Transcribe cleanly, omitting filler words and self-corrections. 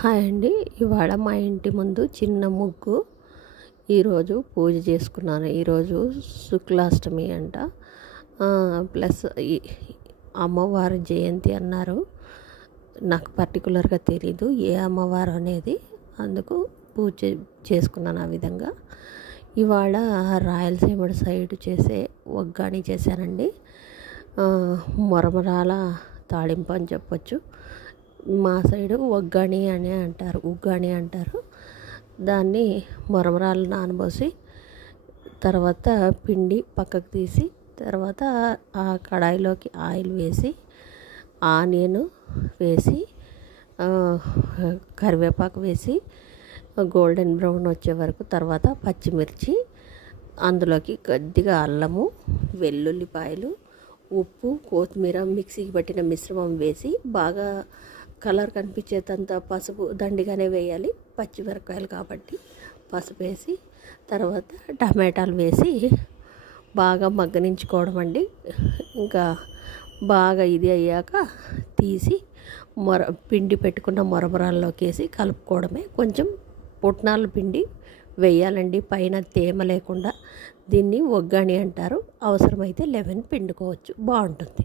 Hi అండి. ఇవాళ మా ఇంటి ముందు చిన్న ముగ్గు. ఈరోజు పూజ చేసుకున్నాను. ఈరోజు శుక్లాష్టమి అంట. ప్లస్ ఈ అమ్మవారి జయంతి అన్నారు. నాకు పర్టికులర్గా తెలీదు ఏ అమ్మవారు అనేది, అందుకు పూజ చేసుకున్నాను ఆ విధంగా. ఇవాళ రాయలసీమ సైడ్ చేసే ఒగ్గాని చేశానండి. మొరమరాల తాళింపు అని చెప్పొచ్చు. మా సైడు ఒగ్గాని అని అంటారు, ఉగ్గాని అంటారు. దాన్ని మొరమరాలు నానబోసి తర్వాత పిండి పక్కకు తీసి తర్వాత ఆ కడాయిలోకి ఆయిల్ వేసి ఆనియన్ వేసి కరివేపాకు వేసి గోల్డెన్ బ్రౌన్ వచ్చే వరకు, తర్వాత పచ్చిమిర్చి, అందులోకి కొద్దిగా అల్లము, వెల్లుల్లిపాయలు, ఉప్పు, కొత్తిమీర, మిక్సీకి పట్టిన మిశ్రమం వేసి బాగా కలర్ కనిపించేంత పసుపు దండిగానే వేయాలి, పచ్చిమిరపకాయలు కాబట్టి పసుపు వేసి తర్వాత టమాటాలు వేసి బాగా మగ్గనించుకోవడం అండి. ఇంకా బాగా ఇది అయ్యాక తీసి పిండి పెట్టుకున్న మొరమరాల్లోకి వేసి కలుపుకోవడమే. కొంచెం పుట్నాల పిండి వేయాలండి పైన తేమ లేకుండా. దీన్ని ఒగ్గాని అంటారు. అవసరమైతే లెమన్ పిండుకోవచ్చు, బాగుంటుంది.